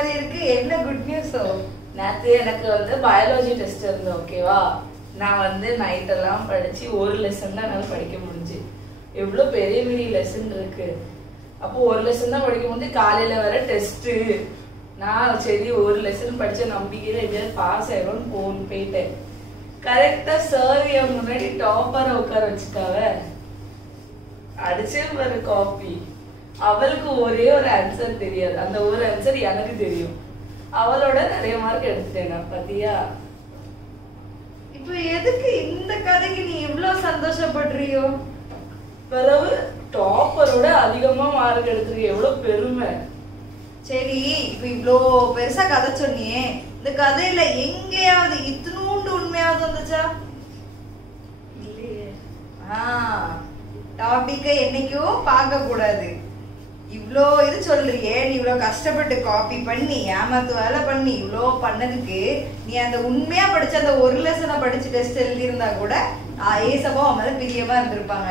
மாதிரி இருக்கு. என்ன குட் நியூஸோ? நேத்து எனக்கு வந்து பயாலஜி டெஸ்ட் இருந்து. ஓகேவா, நான் வந்து நைட் எல்லாம் படிச்சு ஒரு லெசன் தான் என்னால படிக்க முடிஞ்சு. எவ்வளவு பெரிய பெரிய லெசன் இருக்கு. அப்போ ஒரு லெசன் தான் படிக்க முடிஞ்சு. காலையில வர டெஸ்ட். நான் சரி ஒரு லெசன் படிச்ச நம்பிக்கையில எப்படியாவது பாஸ் ஆயிடும்னு போயிட்டேன். கரெக்டா சார் என் முன்னாடி டாப்பரை உட்கார வச்சுட்டாவ. அடிச்சே பாரு காப்பி. அவளுக்கு ஒரே ஒரு ஆன்சர் தெரியாது. அந்த ஒரு ஆன்சர் எனக்கு தெரியும். அவளோட நிறைய மார்க் எடுத்துட்டேன். பாத்தியா? இப்போ எதுக்கு இந்த கதைக்கு நீ இவ்வளவு சந்தோஷப்படுறியோ? பிறகு டாப்பரோட அதிகமா மார்க் எடுத்துருக்க எவ்வளவு பெருமை. சரி, இப்ப இவ்வளோ பெருசா கதை சொன்னியே, இந்த கதையில எங்கேயாவது இத்தினூண்டு உண்மையாவது வந்துச்சா? இல்லையே. டாபிக்கை என்னைக்கும் பார்க்க கூடாது. இவ்வளோ இது சொல்றியே, நீ இவ்வளோ கஷ்டப்பட்டு காப்பி பண்ணி ஏமாத்து வேலை பண்ணி இவ்வளோ பண்ணதுக்கு நீ அந்த உண்மையா படிச்ச அந்த ஒரு லெசனை படிச்சு டெஸ்ட் எழுதியிருந்தா கூட ஏசப்பா அவன் மேல பிரியமா இருந்திருப்பாங்க.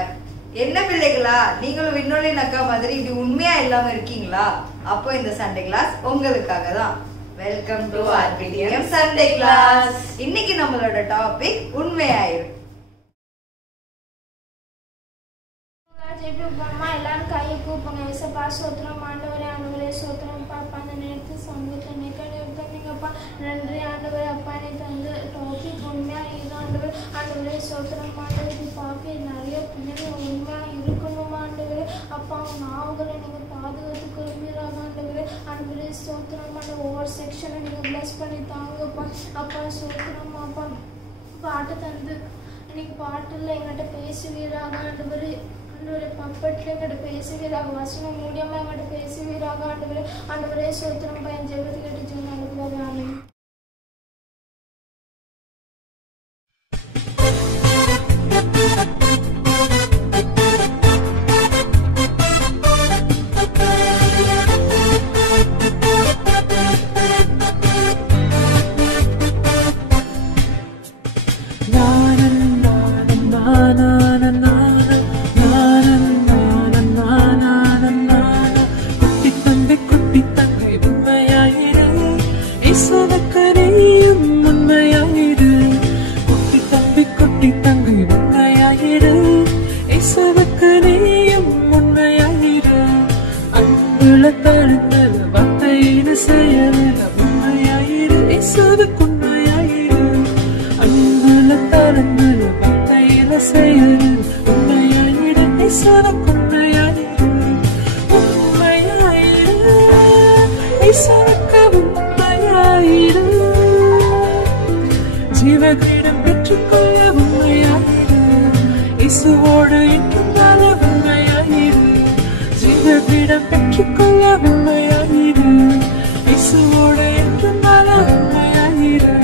என்ன பிள்ளைகளா, நீங்களும் விண்ணொலின் அக்கா மாதிரி இப்படி உண்மையா இல்லாம இருக்கீங்களா? அப்போ இந்த சண்டே கிளாஸ் உங்களுக்காக தான். Welcome to RPTM Sunday class. இன்னைக்கு நம்மளோட டாபிக் உண்மையாயிரு. எல்லாரும் கையை கூப்பிங்க. ஏசப்பா சோத்திரம் ஆண்டவரே, ஆண்டவரே சோத்திரம் பாப்பா. அந்த நேரத்து சமூகத்தில் நீங்கப்பா நன்றி ஆண்டவரே. அப்பா எனக்கு வந்து டாபிக் உண்மையா இது ஆண்டவர். ஆண்டவரே சோத்திரம் ஆண்டவர். இது பார்க்க நிறைய பிள்ளைங்க உண்மையா இருக்கணும் ஆண்டவரே. அப்பா அவங்க நாவங்களை நீங்க பாதுகாத்து கொள்வீராக ஆண்டவரே. ஆண்டவரே சோத்திரம் ஆண்டவர். ஒவ்வொரு செக்ஷனை நீங்க பிளஸ் பண்ணி தாங்கப்பா. அப்பா சோத்திரம் அப்பா. பாட்டு தந்து இன்னைக்கு பாட்டுல எங்கிட்ட பேசுவீராக ஆண்டவரே. ஆண்டவரே பப்பட்டில் எங்கிட்ட பேசுவீராக. வசனம் மூலியமா எங்கிட்ட பேசுவீராக ஆண்டவரே. ஆண்டவரே சோத்திரம் பையன் ஜெபத்து கேட்டு அனுப்புவாங்க. ஆமென். ஜீவகிடம் பெற்றுக்கொள்ள உண்மையாயிரு. இசுவோடு இன்னும் வாழ உண்மையாயிரு. ஜீவகிடம் பெற்றுக்கொள்ள உண்மையாயிரு. இசுவோடு இன்னும் வாழ உண்மையாயிரு.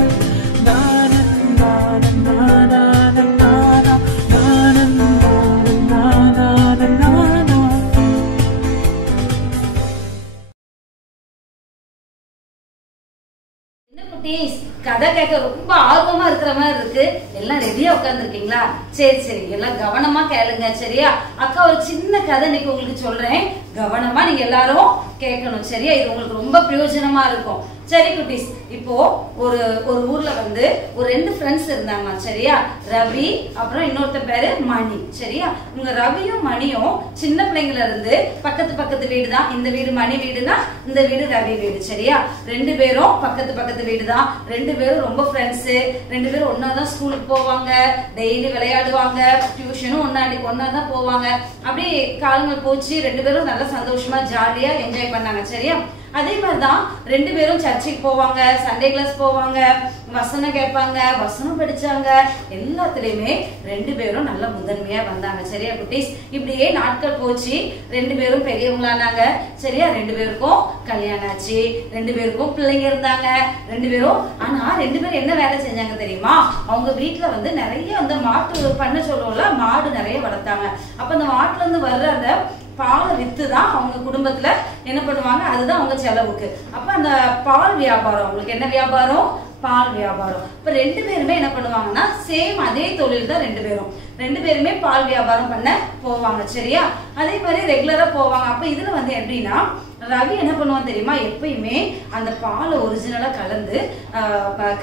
நானன் நானன் நானன் நானா நானன் நானன் நானன் நானா. என்ன குட்டீஸ், கதை கேட்க ரொம்ப ஆர்வமா இருக்கிற மாதிரி இருக்கு. எல்லாம் ரெடியா உட்கார்ந்துருக்கீங்களா? சரி சரி, எல்லாம் கவனமா கேளுங்க. சரியா? அக்கா ஒரு சின்ன கதை இன்னைக்கு உங்களுக்கு சொல்றேன். கவனமா நீங்க எல்லாரும் கேட்கணும். சரியா? இது உங்களுக்கு ரொம்ப பிரயோஜனமா இருக்கும். சரி குட்டீஸ், இப்போ ஒரு ஒரு ஊர்ல வந்து ஒரு 2 ஃப்ரெண்ட்ஸ் இருந்தாங்க. சரியா? ரவி அப்புறம் இன்னொருத்த பேரு மணி. சரியா? உங்க ரவியும் மணியும் சின்ன பிள்ளைங்கள இருந்து பக்கத்து வீடு தான். இந்த வீடு மணி வீடுனா, இந்த வீடு ரவி வீடு. சரியா? 2 பேரும் பக்கத்து வீடு தான். 2 பேரும் ரொம்ப ஃப்ரெண்ட்ஸ். 2 பேரும் ஒன்னாதான் ஸ்கூலுக்கு போவாங்க, டெய்லி விளையாடுவாங்க, டியூஷனும் ஒன்னாதான் போவாங்க. அப்படி காலங்கள் போச்சு. 2 பேரும் நல்லா சந்தோஷமா ஜாலியா என்ஜாய் பண்ணாங்க. சரியா? அதே மாதிரிதான் 2 பேரும் சர்ச்சுக்கு போவாங்க, சண்டே கிளாஸ் போவாங்க, வசனம் கேட்பாங்க, வசனம் படிச்சாங்க. எல்லாத்துலயுமே 2 பேரும் நல்ல முதன்மையா வந்தாங்க. சரியா குட்டீஸ்? இப்படியே நாட்கள் போச்சு. 2 பேரும் பெரியவங்களானாங்க. சரியா? 2 பேருக்கும் கல்யாணம் ஆச்சு. 2 பேருக்கும் பிள்ளைங்க இருந்தாங்க. 2 பேரும் ஆனா 2 பேரும் என்ன வேலை செஞ்சாங்க தெரியுமா? அவங்க வீட்டுல வந்து நிறைய அந்த மாட்டு பண்ண சொல்லுவோம்ல, மாடு நிறைய வளர்த்தாங்க. அப்ப அந்த மாட்டுல இருந்து வர்ற அந்த பாலை வித்து தான் அவங்க குடும்பத்துல என்ன பண்ணுவாங்க, அதுதான் அவங்க செலவுக்கு. அப்ப அந்த பால் வியாபாரம், உங்களுக்கு என்ன வியாபாரம்? பால் வியாபாரம். இப்ப 2 பேருமே என்ன பண்ணுவாங்கன்னா சேம் அதே தொழில் தான். 2 பேருமே பால் வியாபாரம் பண்ண போவாங்க. சரியா? அதே மாதிரி ரெகுலரா போவாங்க. அப்ப இதுல வந்து எப்படின்னா ரவி என்ன பண்ணுவான் தெரியுமா, எப்பயுமே அந்த பாலை ஒரிஜினலா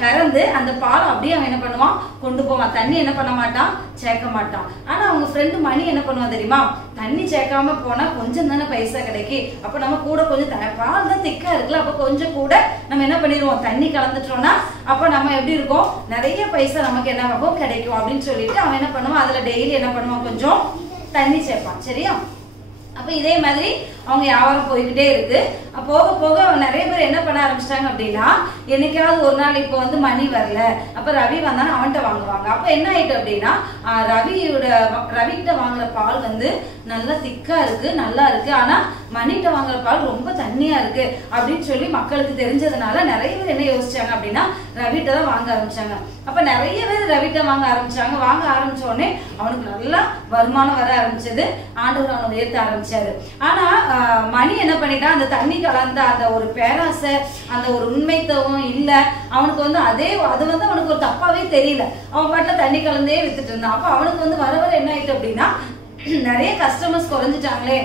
கறந்து அந்த பாலை அப்படியே அவன் என்ன பண்ணுவான் கொண்டு போவான். தண்ணி என்ன பண்ண மாட்டான், சேர்க்க மாட்டான். ஆனா அவங்க ஃப்ரெண்டு மணி என்ன பண்ணுவான் தெரியுமா, தண்ணி சேர்க்காம போனா கொஞ்சம் தானே பைசா கிடைக்கி, அப்ப நம்ம கூட கொஞ்சம் பால் தான் திக்கா இருக்குல்ல, அப்ப கொஞ்சம் கூட நம்ம என்ன பண்ணிடுவோம், தண்ணி கலந்துட்டோம்னா அப்ப நம்ம எப்படி இருக்கும், நிறைய பைசா நமக்கு என்ன ஆகும் கிடைக்கும் அப்படின்னு சொல்லிட்டு அவன் என்ன பண்ணுவான், அதுல டெய்லி என்ன பண்ணுவான், கொஞ்சம் தண்ணி சேர்ப்பான். சரியா? அப்ப இதே மாதிரி அவங்க வியாபாரம் போய்கிட்டே இருக்கு. போக போக நிறைய பேர் என்ன பண்ண ஆரம்பிச்சிட்டாங்க அப்படின்னா, என்னைக்காவது ஒரு நாள் இப்போ வந்து மணி வரல, அப்ப ரவி வந்தாலும் அவன்கிட்ட வாங்குவாங்க. அப்ப என்ன ஆயிட்டு அப்படின்னா, ரவிகிட்ட வாங்குற பால் வந்து நல்லா திக்கா இருக்கு, நல்லா இருக்கு. ஆனா மணிகிட்ட வாங்குற பால் ரொம்ப தண்ணியா இருக்கு அப்படின்னு சொல்லி மக்களுக்கு தெரிஞ்சதுனால நிறைய பேர் என்ன யோசிச்சாங்க அப்படின்னா, ரவிகிட்ட தான் வாங்க ஆரம்பிச்சாங்க. அப்ப நிறைய பேர் ரவிகிட்ட வாங்க ஆரம்பிச்சாங்க. வாங்க ஆரம்பிச்ச உடனே அவனுக்கு நல்லா வருமானம் வர ஆரம்பிச்சது, ஆண்டவர் அவனை உயர்த்த ஆரம்பிச்சாரு. ஆனா மணி என்ன பண்ணிட்டான், அந்த தண்ணி கலந்த அந்த ஒரு பேராசை, அந்த ஒரு உண்மைத்துவம் இல்ல அவனுக்கு வந்து, அது வந்து அவனுக்கு ஒரு தப்பாவே தெரியல. அவன் பாட்டுல தண்ணி கலந்தே வித்துட்டு இருந்தான். அப்ப அவனுக்கு வந்து வர வர என்ன ஆயிட்டு அப்படின்னா, நிறைய கஸ்டமர்ஸ் குறைஞ்சிட்டாங்களே,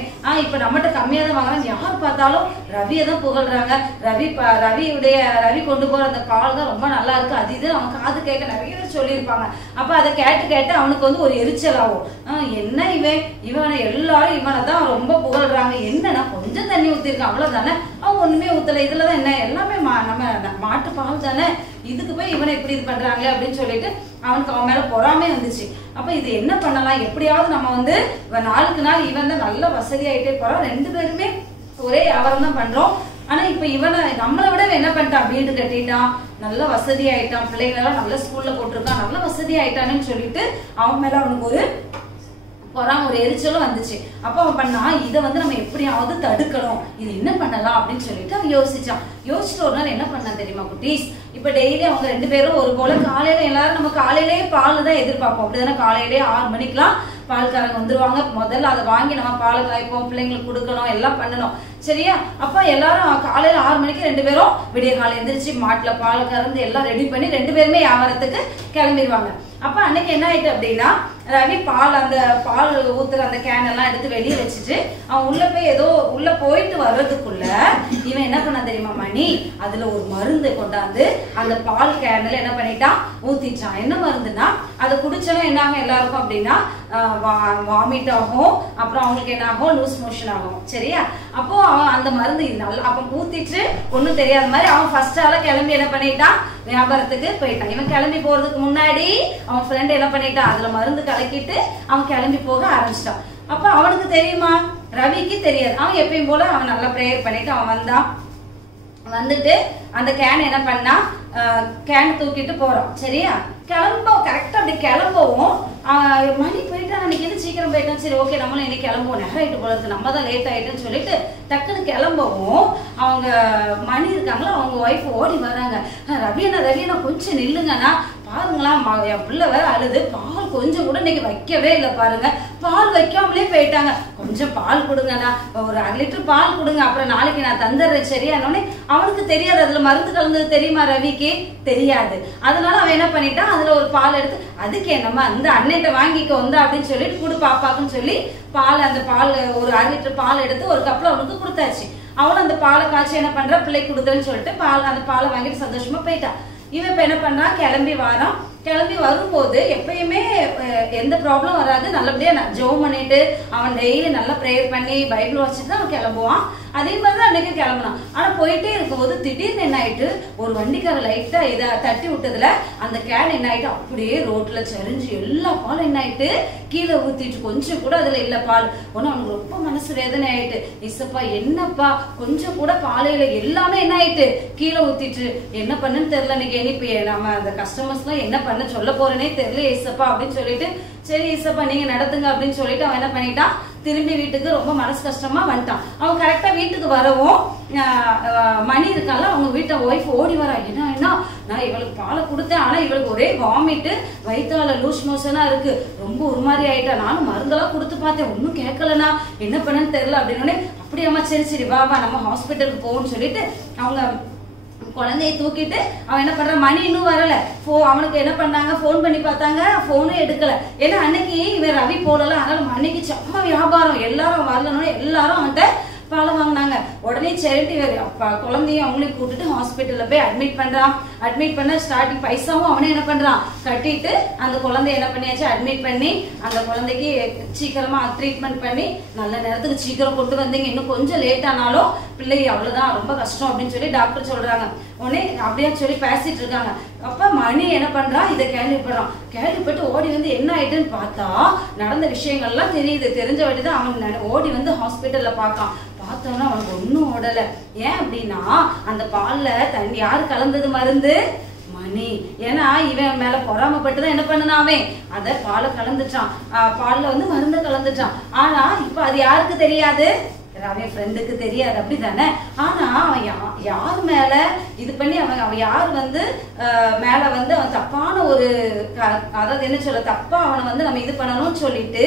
இப்ப நம்மகிட்ட கம்மியா தான் வாங்குறாங்க, யார் பார்த்தாலும் ரவியை தான் புகழ்றாங்க, ரவி கொண்டு போற அந்த பால் தான் ரொம்ப நல்லா இருக்கு, அது இது அவன் காது கேட்க நிறைய பேர் சொல்லியிருப்பாங்க. அப்ப அதை கேட்டு அவனுக்கு வந்து ஒரு எரிச்சல் ஆகும். என்ன இவனை எல்லாரும் இவனை தான் ரொம்ப புகழ்றாங்க, என்னன்னா கொஞ்சம் தண்ணி ஊத்திருக்கான் அவ்வளவுதானே, அவன் ஒண்ணுமே ஊத்தல, இதுலதான் என்ன எல்லாமே நம்ம மாட்டு பால் தானே, இதுக்கு போய் இவனை இப்படி இது பண்றாங்களே அப்படின்னு சொல்லிட்டு அவனுக்கு அவன் மேல பொறாமே வந்துச்சு. அப்ப இது என்ன பண்ணலாம், எப்படியாவது நம்ம வந்து நாளுக்கு நாள் இவன் தான் நல்ல வசதி ஆயிட்டே போறான், 2 பேருமே ஒரே வியாபாரம் தான் பண்றோம். ஆனா இப்ப இவனை நம்மளை விட என்ன பண்ணிட்டான், வீடு கட்டிட்டான், நல்ல வசதி ஆயிட்டான், பிள்ளைகளெல்லாம் நல்ல ஸ்கூல்ல போட்டிருக்கான், நல்ல வசதி ஆயிட்டான்னு சொல்லிட்டு அவன் மேல அவனுக்கு ஒரு ஒரு எரிச்சலும் வந்துச்சு. அப்ப அவன் பண்ணா, இதை வந்து நம்ம எப்படியாவது தடுக்கணும், இது என்ன பண்ணலாம் அப்படின்னு சொல்லிட்டு அவன் யோசிச்சுட்டு ஒரு நாள் என்ன பண்ணான் தெரியுமா குட்டீஸ், இப்ப டெய்லி அவங்க 2 பேரும் ஒரு போல காலையில எல்லாரும் நம்ம காலையிலேயே பால் தான் எதிர்பார்ப்போம், அப்படிதானே, காலையிலேயே 6 மணிக்கெல்லாம் பால்காரங்க வந்துருவாங்க. முதல்ல அதை வாங்கி நம்ம பால் காய்ப்போம், பிள்ளைங்களுக்கு கொடுக்கணும், எல்லாம் பண்ணணும். சரியா? அப்ப எல்லாரும் காலையில 6 மணிக்கு 2 பேரும் விடிய காலை எந்திரிச்சு மாட்டுல பால் கறந்து எல்லாம் ரெடி பண்ணி 2 பேருமே வியாபாரத்துக்கு கிளம்பிடுவாங்க. அப்ப அன்னைக்கு என்ன ஆயிட்டு அப்படின்னா, ரவி அந்த பால் ஊத்துற அந்த கேன் எல்லாம் எடுத்து வெளியே வச்சுட்டு அவன் உள்ள போயிட்டு வர்றதுக்குள்ள இவன் என்ன பண்ண தெரியுமா, மணி அதுல ஒரு மருந்து கொண்டாந்து அந்த பால் கேன்ல என்ன பண்ணிட்டான், ஊத்திட்டான். என்ன மருந்துன்னா, அதை குடிச்சோன்னா என்ன ஆகும் எல்லாருக்கும் அப்படின்னா, வாமிட் ஆகும், அப்புறம் அவங்களுக்கு என்ன ஆகும், லூஸ் மோஷன் ஆகும். சரியா? அப்போ அவன் அந்த மருந்து நல்லா அப்ப ஊத்திட்டு ஒண்ணும் தெரியாத மாதிரி அவன் ஃபர்ஸ்ட் ஆள கிளம்பி என்ன பண்ணிட்டான், வியாபாரத்துக்கு போயிட்டான். இவன் கிளம்பி போறதுக்கு முன்னாடி அவன் ஃப்ரெண்ட் என்ன பண்ணிட்டான், அதுல மருந்து கலக்கிட்டு அவன் கிளம்பி போக ஆரம்பிச்சிட்டான். அப்ப அவனுக்கு தெரியுமா, ரவிக்கு தெரியாது. அவன் எப்பயும் போல அவன் நல்லா ப்ரேயர் பண்ணிட்டு அவன் வந்துட்டு அந்த கேன் என்ன பண்ணா, கேன் தூக்கிட்டு போறான். சரியா? கரெக்டா அப்படி கிளம்பவும் மணி போயிட்டான், அன்னைக்கு எது சீக்கிரம் போயிட்டான், சரி ஓகே நம்மளும் இன்னைக்கு கிளம்புவோம், நேரம் ஆயிட்டு போல இருக்கு, நம்ம தான் லேட் ஆயிட்டுன்னு சொல்லிட்டு டக்குன்னு கிளம்பவும் அவங்க மணி இருக்காங்களா, அவங்க ஒய்ஃப் ஓடி வராங்க. ரவியண்ணா கொஞ்சம் நில்லுங்கண்ணா, பாருங்களா என் பிள்ளை வேற அழுது, பால் கொஞ்சம் கூட இன்னைக்கு வைக்கவே இல்லை பாருங்க, பால் வைக்காமலே போயிட்டாங்க, கொஞ்சம் பால் கொடுங்கண்ணா, ஒரு 1/2 லிட்டர் பால் கொடுங்க, அப்புறம் நாளைக்கு நான் தந்துடுறேன். சரியானோடனே அவனுக்கு தெரியாது அதுல மருந்து கலந்தது, தெரியுமா, ரவிக்கு தெரியாது. அதனால அவன் என்ன பண்ணிட்டான், அதுல ஒரு பால் எடுத்து, அதுக்கு என்னமா இந்த அன்னைட்ட வாங்கிக்கோ வந்தா அப்படின்னு சொல்லிட்டு கொடு பாப்பாக்குன்னு சொல்லி அந்த பால் ஒரு 1/2 லிட்டர் பால் எடுத்து ஒரு கப்ல அவனுக்கு கொடுத்தாச்சு. அவனும் அந்த பாலை காய்ச்சி என்ன பண்ற, பிள்ளைக்கு கொடுத்துன்னு சொல்லிட்டு அந்த பாலை வாங்கிட்டு சந்தோஷமா போயிட்டான். இவன் இப்ப என்ன பண்ணா, கிளம்பி வரும்போது எப்பயுமே எந்த ப்ராப்ளம் வராது, நல்லபடியா ஜெபம் பண்ணிட்டு அவன் டெய்லி நல்லா ப்ரேயர் பண்ணி பைபிள் வச்சுட்டு தான் அவன் கிளம்புவான். அதே மாதிரிதான் அன்னைக்கு கிளம்புனான். ஆனா போயிட்டே இருக்கும்போது திடீர்னு என்ன ஆயிட்டு, ஒரு வண்டிக்கார லைட்டா இதை தட்டி விட்டதுல அந்த கேன் என்ன ஆயிட்டு அப்படியே ரோட்ல சரிஞ்சு எல்லா பாலும் என்ன ஆயிட்டு கீழே ஊத்திட்டு, கொஞ்சம் கூட அதுல இல்ல பால். ஒன்னு அவனுக்கு ரொம்ப மனசு வேதனை ஆயிட்டு, இசப்பா என்னப்பா கொஞ்சம் கூட பாலையில எல்லாமே என்ன ஆயிட்டு கீழே ஊத்திட்டு, என்ன பண்ணுன்னு தெரியல, இன்னைக்கு நம்ம அந்த கஸ்டமர்ஸ் எல்லாம் என்ன பண்ண சொல்ல போறேனே தெரியல இசப்பா அப்படின்னு சொல்லிட்டு, சரி இசப்பா நீங்க நடத்துங்க அப்படின்னு சொல்லிட்டு அவன் என்ன பண்ணிட்டான், திரும்பி வீட்டுக்கு ரொம்ப மனசு கஷ்டமா வந்துட்டான். அவன் கரெக்டா வீட்டுக்கு வரவும் மணி இருக்கால அவங்க வீட்டை ஒய்ஃப் ஓடி வரா, என்ன நான் இவளுக்கு பாலை கொடுத்தேன், ஆனா இவளுக்கு ஒரே வாமிட்டு, வயிற்றால லூஸ் மோஷனா இருக்கு, ரொம்ப ஒரு மாதிரி ஆயிட்டா, நானும் மருந்தெல்லாம் கொடுத்து பார்த்தேன் ஒன்னும் கேட்கலனா, என்ன பண்ணன்னு தெரியல அப்படின்னு. அப்படியாமா சரி வா நம்ம ஹாஸ்பிட்டலுக்கு போவோம்னு சொல்லிட்டு அவங்க குழந்தைய தூக்கிட்டு அவன் என்ன பண்றான், மணி இன்னும் வரல, அவனுக்கு என்ன பண்ணாங்க, போன் பண்ணி பார்த்தாங்க, போனும் எடுக்கல. ஏன்னா அன்னைக்கு இவன் ரவி போடல, அதனால மணிக்கு செம்ம வியாபாரம், எல்லாரும் வரலன்னு எல்லாரும் அவன்கிட்ட பாலை வாங்கினாங்க. உடனே சேரிட்டி அப்பா குழந்தையும் அவங்களையும் கூட்டிட்டு ஹாஸ்பிட்டல்ல போய் அட்மிட் பண்றான். அட்மிட் பண்ண ஸ்டார்டிங் பைசாவும் அவனே என்ன பண்றான் கட்டிட்டு அந்த குழந்தைய என்ன பண்ணியாச்சு அட்மிட் பண்ணி அந்த குழந்தைக்கு சீக்கிரமா ட்ரீட்மெண்ட் பண்ணி நல்ல நேரத்துக்கு சீக்கிரம் கொண்டு வந்தீங்க, இன்னும் கொஞ்சம் லேட் ஆனாலும் பிள்ளை அவ்வளவுதான் ரொம்ப கஷ்டம் அப்படின்னு சொல்லி டாக்டர் சொல்றாங்க. உடனே அப்படியே சொல்லி பேசிட்டு இருக்காங்க. அப்ப மணி என்ன பண்றான் இதை கேள்விப்படுறான். கேள்விப்பட்டு ஓடி வந்து என்ன ஆயிட்டுன்னு பார்த்தா நடந்த விஷயங்கள்லாம் தெரியுது. தெரிஞ்ச வாட்டிதான் அவன் ஓடி வந்து ஹாஸ்பிட்டல்ல பார்க்கான். பார்த்தோன்னா அவனுக்கு ஒன்னும் ஓடல. ஏன் அப்படின்னா அந்த பால்ல தண்ணி யாரு கலந்தது மருந்து மணி. ஏன்னா இவன் மேல பொறாமப்பட்டுதான் என்ன பண்ணனா அவன் அத பாலை கலந்துட்டான், பால்ல வந்து மருந்த கலந்துட்டான். ஆனா இப்ப அது யாருக்கு தெரியாது, அவன் ஃப்ரெண்டுக்கு தெரியாது அப்படித்தானே. ஆனா அவன் யார் மேல இது பண்ணி அவன் யார் வந்து மேல வந்து அவன் தப்பான ஒரு அதாவது என்ன சொல்ல தப்பா அவனை வந்து நம்ம இது பண்ணணும்னு சொல்லிட்டு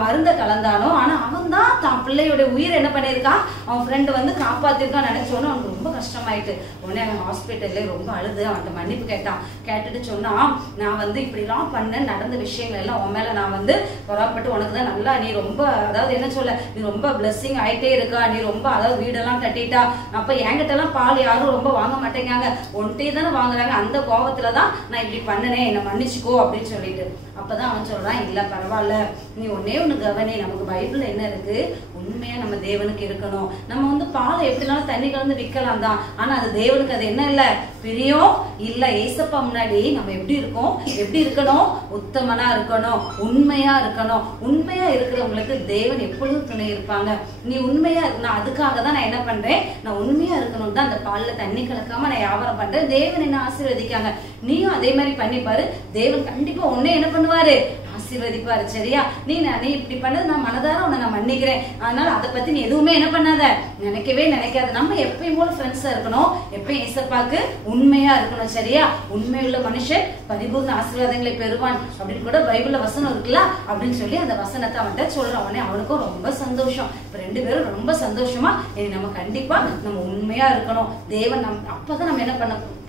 மருந்த கலந்தானோ. ஆனா அவன் தான் தான் பிள்ளையோட உயிரை என்ன பண்ணியிருக்கான் அவன் ஃப்ரெண்டு வந்து காப்பாத்திருக்கான் நினைச்சோன்னு அவனுக்கு ரொம்ப கஷ்டமாயிட்டு. உடனே அவன் ஹாஸ்பிட்டல்ல ரொம்ப அழுது அவன்கிட்ட மன்னிப்பு கேட்டான். கேட்டுட்டு சொன்னான் நான் வந்து இப்படிலாம் பண்ண நடந்த விஷயங்கள் எல்லாம் உன் மேல நான் வந்து பொறாப்பட்டு உனக்கு தான் நல்லா நீ ரொம்ப அதாவது என்ன சொல்ல நீ ரொம்ப பிளஸ்ஸிங் ஆயிட்டே இருக்கா, நீ ரொம்ப அதாவது வீடெல்லாம் கட்டிட்டா. அப்ப என்கிட்ட எல்லாம் பால் யாரும் ரொம்ப வாங்க மாட்டேங்காங்க, ஒன்ட்டே தானே வாங்குறாங்க, அந்த கோபத்துலதான் நான் இப்படி பண்ணனேன், என்னை மன்னிச்சுக்கோ அப்படின்னு சொல்லிட்டு. அப்பதான் அவன் சொல்றான் இல்ல பரவாயில்ல நீ ஒன்னே ஒண்ணு கவனி, நமக்கு பைபிள்ல என்ன இருக்கு உண்மையா நம்ம தேவனுக்கு இருக்கணும். நம்ம வந்து பாலை எப்படினாலும் தண்ணி கலந்து விற்கலாம் தான், ஆனா அது தேவனுக்கு அது என்ன இல்ல பிரியம் இல்ல. ஏசப்பா முன்னாடி நம்ம எப்படி இருக்கோம் எப்படி இருக்கணும் உத்தமனா இருக்கணும், உண்மையா இருக்கணும். உண்மையா இருக்கிறவங்களுக்கு தேவன் எப்பொழுதும் துணை இருப்பாங்க. நீ உண்மையா நான் அதுக்காக தான் நான் என்ன பண்றேன் நான் உண்மையா இருக்கணும் தான் அந்த பால்ல தண்ணி கலக்காம நான் வியாபாரம் பண்றேன். தேவன் என்ன ஆசீர்வதிக்காங்க. நீயும் அதே மாதிரி பண்ணி பாரு, தேவன் கண்டிப்பா உன்னை என்ன பண்ணுவாரு ஆசீர்வதிப்பாரு. சரியா நீ இப்படி பண்ணது நான் மனதார உன்னை நான் மன்னிக்கிறேன். அதனால அதை பத்தி நீ எதுவுமே என்ன பண்ணாத நினைக்கவே நினைக்காத. நம்ம எப்பயும் போல ஃப்ரெண்ட்ஸா இருக்கணும், எப்பயும் ஏசப்பாக்கு உண்மையா இருக்கணும். சரியா உண்மையுள்ள மனுஷன் பரிபூர்ண ஆசீர்வாதங்களை பெறுவான் அப்படின்னு கூட பைபிள்ல வசனம் இருக்குல்ல அப்படின்னு சொல்லி அந்த வசனத்தை அவன்கிட்ட சொல்றான். உடனே அவனுக்கும் ரொம்ப சந்தோஷம். இப்ப ரெண்டு பேரும் ரொம்ப சந்தோஷமா நம்ம கண்டிப்பா நம்ம உண்மையா இருக்கணும். தேவன் அப்பதான் நம்ம என்ன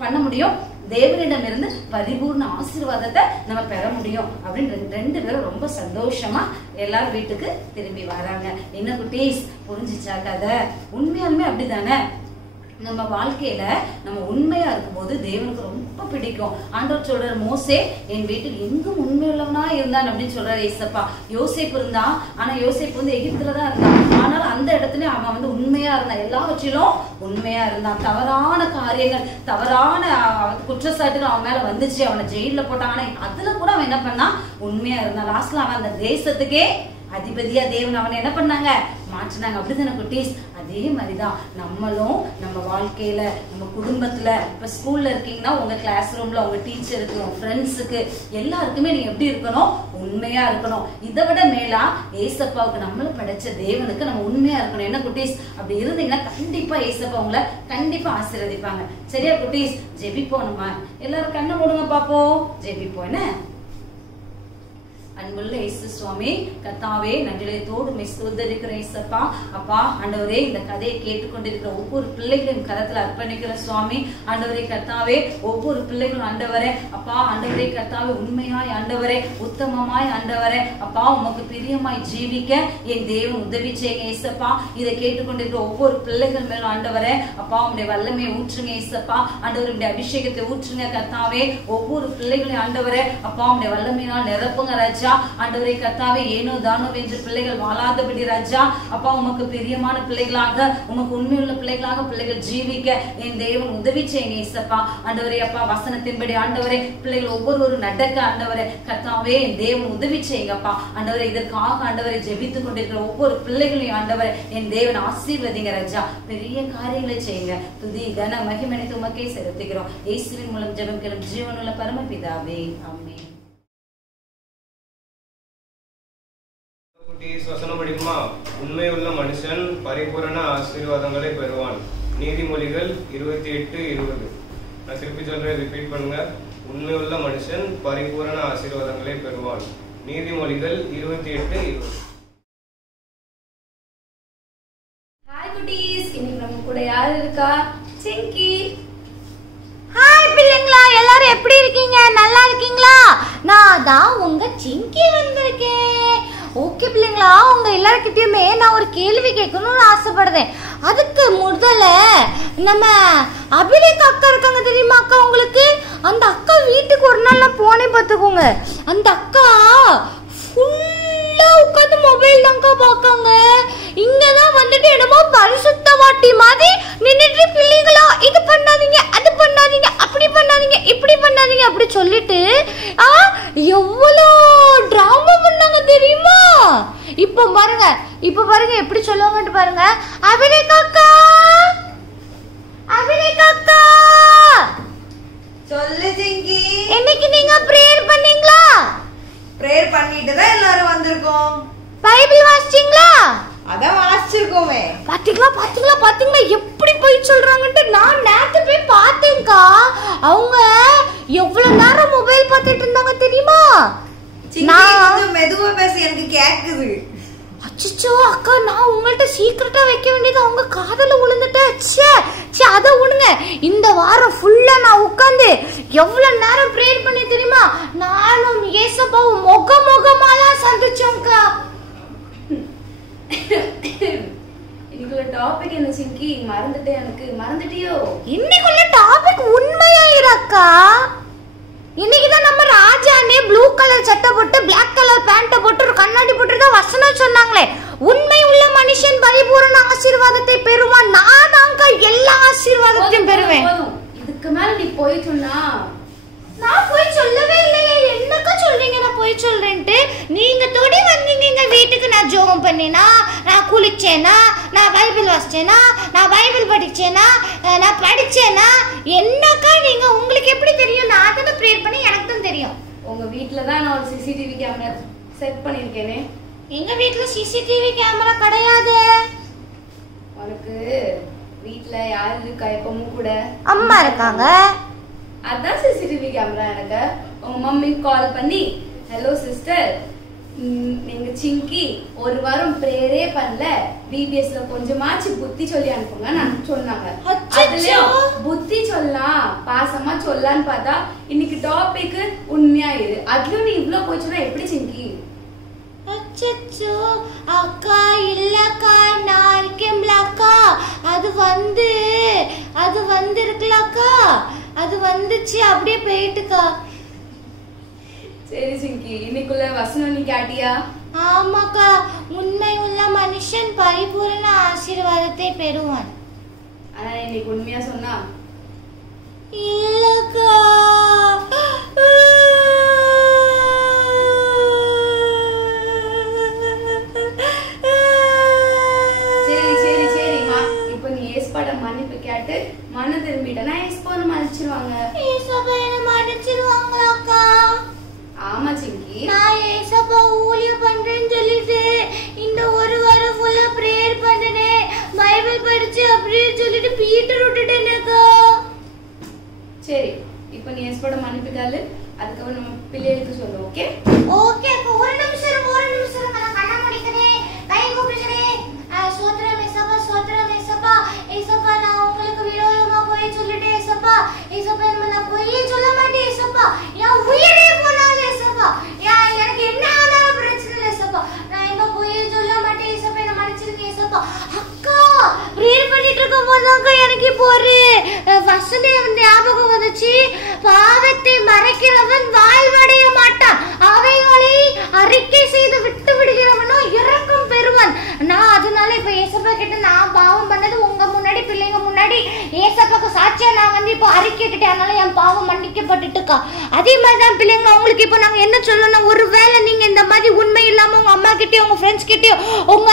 பண்ண முடியும் தேவனிடம் இருந்து பரிபூர்ண ஆசீர்வாதத்தை நம்ம பெற முடியும் அப்படின்னு ரெண்டு பேரும் ரொம்ப சந்தோஷமா எல்லாரும் வீட்டுக்கு திரும்பி வராங்க. என்ன குட்டீஸ் புரிஞ்சிச்சா கதை? உண்மையாலுமே அப்படிதானே நம்ம வாழ்க்கையில நம்ம உண்மையா இருக்கும்போது தேவனுக்கு ரொம்ப பிடிக்கும். ஆண்டவர் சொல்றாரு மோசே என் வீட்டில் எங்கும் உண்மையுள்ளவனா இருந்தான் அப்படின்னு சொல்றாரு ஏசப்பா. யோசேப்பு இருந்தான், ஆனா யோசேப்பு வந்து எகிப்துலதான் இருந்தான். ஆனால் அந்த இடத்துல அவன் வந்து உண்மையா இருந்தான், எல்லாவற்றிலும் உண்மையா இருந்தான். தவறான காரியங்கள் தவறான குற்றச்சாட்டுகள் அவன் மேல வந்துச்சு, அவனை ஜெயில போட்டான். ஆனா அதுல கூட அவன் என்ன பண்ணான் உண்மையா இருந்தான். லாஸ்ட்ல அவன் அந்த தேசத்துக்கே அதிபதியா தேவன் அவனை என்ன பண்ணாங்க மாற்றினாங்க. அப்படிதானே குட்டீஸ்? அதே மாதிரிதான் நம்மளும் நம்ம வாழ்க்கையில நம்ம குடும்பத்துல இப்ப ஸ்கூல்ல இருக்கீங்கன்னா உங்க கிளாஸ் ரூம்ல உங்க டீச்சருக்கு உங்க ஃப்ரெண்ட்ஸுக்கு எல்லாருக்குமே நீங்க எப்படி இருக்கணும் உண்மையா இருக்கணும். இதை விட மேலா ஏசப்பாவுக்கு நம்மள படைச்ச தேவனுக்கு நம்ம உண்மையா இருக்கணும். என்ன குட்டீஸ்? அப்படி இருந்தீங்கன்னா கண்டிப்பா ஏசப்பா உங்களை கண்டிப்பா ஆசீர்வதிப்பாங்க. சரியா குட்டீஸ்? ஜெபிப்போம். நம்ம எல்லாரும் கண்ணை மூடுங்க பாப்போம், ஜெபிப்போம். என்ன அன்புள்ள இயேசு சுவாமி கர்த்தாவே நன்றியத்தோடு உம்மை ஸ்தோத்திரிக்கிறேன் இயேசப்பா. அப்பா ஆண்டவரே இந்த கதையை கேட்டுக்கொண்டிருக்கிற ஒவ்வொரு பிள்ளைகளையும் கரத்துல அர்ப்பணிக்கிற சுவாமி. ஆண்டவரே கர்த்தாவே ஒவ்வொரு பிள்ளைகளும் ஆண்டவரே அப்பா ஆண்டவரே கர்த்தாவே உண்மையாய் ஆண்டவரே உத்தமமாய் ஆண்டவரே அப்பா உமக்கு பிரியமாய் ஜீவிக்க என் தேவன் உதவி செய்யுங்க இயேசப்பா. இதை கேட்டுக்கொண்டிருக்கிற ஒவ்வொரு பிள்ளைகள் மேலும் ஆண்டவரே அப்பா உம்முடைய வல்லமையை ஊற்றுங்க இயேசப்பா. ஆண்டவரே உம்முடைய அபிஷேகத்தை ஊற்றுங்க கர்த்தாவே. ஒவ்வொரு பிள்ளைகளையும் ஆண்டவரே அப்பா உம்முடைய வல்லமையினால் நிரப்புங்க ராஜா. ஆண்டவரே கர்த்தாவே ஏனோ தானோ என்று பிள்ளைகள் வாழாதபடி ராஜா அப்பா உமக்கு பிரியமான பிள்ளைகளாக உமக்கு உண்மையுள்ள பிள்ளைகளாக பிள்ளைகள் ஜீவிக்க என் தேவன் உதவி செய்யுங்க இயேசப்பா. ஆண்டவரே அப்பா வசனத்தின்படி ஆண்டவரே பிள்ளைகள் ஒவ்வொரு நடக்க ஆண்டவரே கர்த்தாவே என் தேவன் உதவி செய்யுங்கப்பா. ஆண்டவரே இதற்காக ஆண்டவரை ஜெபித்துக் கொண்டிருக்கிற ஒவ்வொரு பிள்ளைகளையும் ஆண்டவரை என் தேவன் ஆசீர்வதிங்க ராஜா. பெரிய காரியங்களை செய்யுங்க. துதி கன மகிமை உமக்கே செலுத்துகிறோம். இயேசுவின் மூலம் ஜெபம் கேளும் ஜீவனுள்ள பரமபிதாவே ஆமென். வசனம் படிக்குமா? உண்மையுள்ள மனுஷன் பரிபூரண ஆசீர்வாதங்களை பெறுவான். நீதிமொழிகள் 28:20. நான் திருப்பி சொல்றேன், ரிப்பீட் பண்ணுங்க. உண்மையுள்ள மனுஷன் பரிபூரண ஆசீர்வாதங்களை பெறுவான். நீதிமொழிகள் 28:20. ஹாய் குட்டீஸ், இன்னைக்கு நம்ம கூட யார் இருக்கா? சிங்கி. ஹாய் பிள்ளைங்களா, எல்லாரும் எப்படி இருக்கீங்க? நல்லா இருக்கீங்களா? நான் தான் உங்க சிங்கி வந்திருக்கேன். ஓகே பிள்ளைங்களா, உங்க எல்லார்கிட்டயுமே நான் ஒரு கேள்வி கேட்கணும்னு ஆசைப்படுறேன். அதுக்கு முதல்ல நம்ம அபிலேக் அக்கா இருக்காங்க தெரியுமா அக்கா உங்களுக்கு? அந்த அக்கா வீட்டுக்கு ஒரு நாள் நான் போனேன் பார்த்துக்கோங்க. அந்த அக்கா ஃபுல்லா உட்காந்து மொபைல் தான்க்கா பார்க்காங்க. இங்கதான் வந்துட்டு என்னமோ பரிசுத்த வாட்டி மாதிரி நின்றுட்டு பிள்ளைங்களா இது பண்ணாதீங்க அது பண்ணாதீங்க அப்படி பண்ணாதீங்க இப்படி பண்ணாதீங்க அப்படி சொல்லிட்டு எவ்வளோ டிராமா பண்ணாங்க தெரியுமா? இப்ப பாருங்க எப்படி சொல்லுவாங்கன்னு பாருங்க. அபிலேக் அக்கா, அபிலேக் அக்கா சொல்லு சிங்கி. இன்னைக்கு நீங்க பிரேயர் பண்ணீங்களா? பிரேயர் பண்ணிட்டு தான் எல்லாரும் வந்திருக்கோம். பைபிள் வாசிச்சீங்களா? அதான் வாசிச்சிருக்கோமே. பாத்தீங்களா எப்படி போய் சொல்றாங்கன்ட்டு. நான் நேத்து போய் பார்த்தேன்க்கா. அவங்க எவ்வளவு நேரம் மொபைல் பார்த்துட்டு இருந்தாங்க தெரியுமா? கொஞ்சம் மெதுவா பேசி எனக்கு கேக்குது. அச்சோ அக்கா, நான் உங்கள்ட்ட சீக்கிரட்டா வைக்க வேண்டியது அவங்க காதல விழுந்துட்டேன். அத விடுங்க. இந்த வாரம் ஃபுல்லா நான் உட்கார்ந்து எவ்வளவு நேரம் பிரேயர் பண்ணி தெரியுமா? நானும் ஏசப்பாவும் முகமாலாம் சந்திச்சோம்க்கா. இன்னைக்குள்ள டாபிக் என்ன சிங்கி? மறந்துட்டியோ? இன்னைக்குள்ள டாபிக் உண்மையாயிராக்கா. இன்னைக்குதான் நம்ம ராஜானே ப்ளூ கலர் சட்டை போட்டு பிளாக் கலர் பேண்ட் போட்டு ஒரு கண்ணாடி போட்டு தான் வசனம் சொன்னாங்களே. உண்மை உள்ள மனுஷன் பரிபூரண ஆசீர்வாதத்தை பெறுவான். நான் தான்க்கா எல்லா ஆசீர்வாதத்தையும் பெறுவேன். இதுக்கு மேல நீ போய் சொன்னா? நான் போய் சொல்லவே இல்லையே. என்னக்கா சொல்றீங்க நான் போய் சொல்றேன்ட்டு? நீங்க தொடி வந்தீங்க எங்க வீட்டுக்கு. நான் ஜெபம் பண்ணினா, நான் குளிச்சேனா, நான் பைபிள் வாசிச்சேனா, நான் பைபிள் படிச்சேனா, நான் படிச்சேனா? என்னக்கா நீங்க, உங்களுக்கு எப்படி தெரியும்? நான் தானே ப்ரேயர் பண்ணி எனக்கு தான் தெரியும். உங்க வீட்ல தான் நான் ஒரு சிசிடிவி கேமரா செட் பண்ணிருக்கேனே. எங்க வீட்ல சிசிடிவி கேமரா கிடையாது. உனக்கு வீட்ல யாரு இருக்கா? எப்பவும் கூட அம்மா இருக்காங்க. அதான் சிசிடிவி கேமரா. எனக்கு உங்க மம்மி கால் பண்ணி, ஹலோ சிஸ்டர், நீங்க சிங்கி ஒரு வாரம் பிரேயரே பண்ணல, பிபிஎஸ்ல கொஞ்சமாச்சு புத்தி சொல்லி அனுப்புங்க நான் சொன்னாங்க. அதுலயும் புத்தி சொல்லலாம் பாசமா சொல்லலான்னு பார்த்தா இன்னைக்கு டாபிக் உண்மையா இது. அதுலயும் நீ இவ்வளவு போய் சொன்னா எப்படி சிங்கி? அச்சச்சோ அக்கா, இல்லக்கா நான் இருக்கேன்லக்கா. அது இருக்குல்லக்கா, அது வந்துச்சு அப்படியே போயிட்டுக்கா. சரி சிங்கி, இன்னைக்குள்ள வசனம் நீ கேட்டியா? ஆமாக்கா, உண்மை உள்ள மனுஷன் பரிபூரண ஆசீர்வாதத்தை பெறுவான். ஆனா இன்னைக்கு உண்மையா சொன்னா? இல்லக்கா. சரிம்மா, இப்ப நீ ஏஸ்பாட மன்னிப்பு கேட்டு மன திரும்பிட்டனா ஏஸ்பாட மன்னிச்சிருவாங்க. ஏசப்பா என்ன மன்னிச்சிருவாங்களாக்கா? ஆமா சிங்கி, நான் ஏசப்பா ஊழியம் பண்றேன்னு சொல்லிட்டு இந்த ஒரு வாரம் ஃபுல்லா பிரேயர் பண்ணனே, பைபிள் படிச்சு அப்படியே சொல்லிட்டு பீட்டர் விட்டுட்டேனேக்கா. சரி, இப்போ நீ ஏஸ்பாட மன்னிப்பு கேளு, அதுக்கப்புறம் நம்ம பிள்ளைகளுக்கு சொல்லு. ஓகே ஓகே அக்கா. ஒரு நிமிஷம் நான் கண்ண முடிக்கிறேன், கை கூப்பிடுறேன். சோத்ரம் ஏசப்பா, ஏசப்பா நான் உங்களுக்கு விரோதமா போய் சொல்லிட்டேன் ஏசப்பா. ஏசப்பா நான் போய் சொல்ல மாட்டேன் ஏசப்பா. என் உயிரே போனாலும் ஏசப்பா, எனக்கு என்ன ஆனாலும் பிரச்சனை இல்லை ஏசப்பா. நான் எங்க போய் சொல்ல மாட்டேன் ஏசப்பா, என்ன மன்னிச்சிருக்கேன் ஏசப்பா. அக்கா பிரேயர் பண்ணிட்டு இருக்கும் போதுதான்க்கா எனக்கு இப்போ ஒரு வசனம் ஞாபகம் வந்துச்சு. பாவத்தை மறைக்கிறவன் வாழ்வடைய மாட்டான், அவைகளை அறிக்கை செய்து விட்டு விடுகிறவனோ இரக்கம் பெறுவான். நான் அதனால இப்ப ஏசப்பா கிட்ட நான் பாவம் பண்ணது உங்க முன்னாடி பிள்ளைங்க முன்னாடி ஏசப்பாக்கு சாட்சியா நான் வந்து இப்போ அறிக்கைக்கிட்டேன். அதனால என் பாவம் மன்னிக்கப்பட்டுட்டுக்கா. அதே மாதிரிதான் பிள்ளைங்க, உங்களுக்கு இப்போ நாங்க என்ன சொல்லணும், ஒருவேளை நீங்க இந்த மாதிரி உண்மை இல்லாம உங்க அம்மா கிட்டயோ உங்க ஃப்ரெண்ட்ஸ் கிட்டயோ உங்க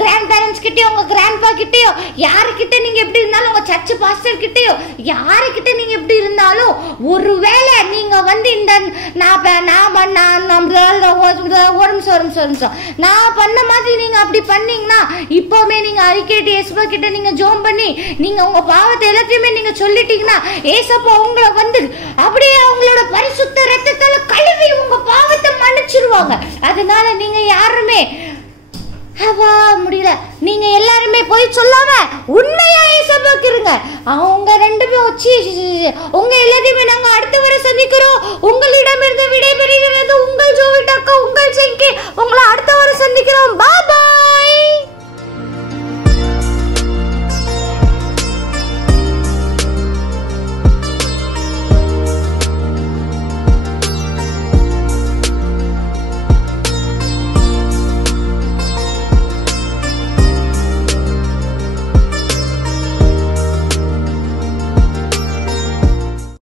கிராண்ட் பேரண்ட்ஸ் கிட்டயோ உங்க கிராண்ட்பா கிட்டயோ யாருக்கிட்ட நீங்க எப்படி இருந்தாலும், உங்க சர்ச் பாஸ்டர் கிட்டயோ யாருக்கிட்ட நீங்க எப்படி இருந்தாலும், ஒருவேளை நீங்க வந்து இந்த நான் பண்ண மாதிரி நீங்க அப்படி பண்ணீங்கன்னா இப்பவுமே நீங்க அறிக்கைட்டு ஏசப்பா கிட்ட நீங்க ஜோம் பண்ணி நீங்க உங்க பாவத்தை எல்லாத்தையுமே நீங்க சொல்லிட்டீங்கன்னா ஏசப்பா உங்களை வந்து அப்படியே அவங்களோட பரிசுத்த ரத்தத்தால கழுவி உங்க பாவத்தை மன்னிச்சிருவாங்க. அதனால நீங்க யாருமே அவா முடியல. நீங்க எல்லாருமே போய் சொல்லாம உண்மையா ஏசப்பாக்கு இருங்க. அவங்க ரெண்டு பேரும் உங்க எல்லாத்தையுமே நாங்க அடுத்த வரை சந்திக்கிறோம். உங்களிடமிருந்து விடைபெறுகிறது உங்கள் ஜோவிட் அக்கா, உங்கள் சிங்கி. உங்களை அடுத்த வரை சந்திக்கிறோம். பாய்.